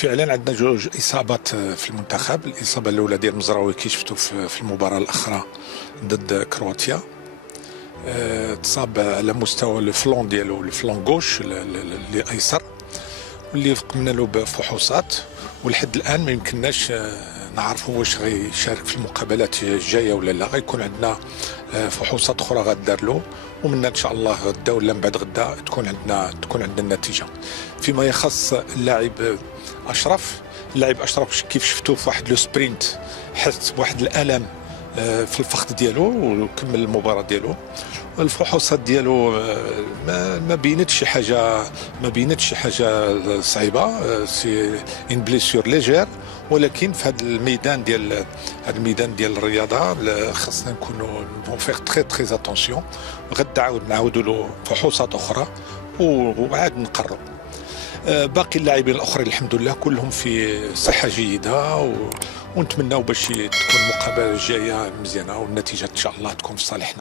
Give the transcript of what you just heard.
فعلا عندنا جوج اصابات في المنتخب. الاصابه الاولى ديال مزراوي كي شفتوا في المباراه الاخرى ضد كرواتيا. تصاب على مستوى الفلون ديالو، الفلون غوش اللي ايسر، واللي قمنا له بفحوصات، ولحد الان ما يمكنناش نعرفوا واش غيشارك في المقابلات الجايه ولا لا. غيكون عندنا فحوصات اخرى غدار له، ومنها ان شاء الله غدا ولا من بعد غدا تكون عندنا النتيجه. فيما يخص اللاعب اشرف، اللاعب اشرف كيف شفتوه في واحد لو سبرينت حس بواحد الالم في الفخذ ديالو وكمل المباراه ديالو. الفحوصات ديالو ما بينتش شي حاجه صعيبه، سي ان بليسيور ليجير، ولكن في هذا الميدان ديال الرياضه خاصنا نكونوا فيغ تري اتونسيون. غدا نعاودوا له فحوصات اخرى وعاد نقرروا. باقي اللاعبين الاخرين الحمد لله كلهم في صحه جيده، ونتمناو باش تكون المقابله الجايه مزيانه والنتيجه ان شاء الله تكون في صالحنا.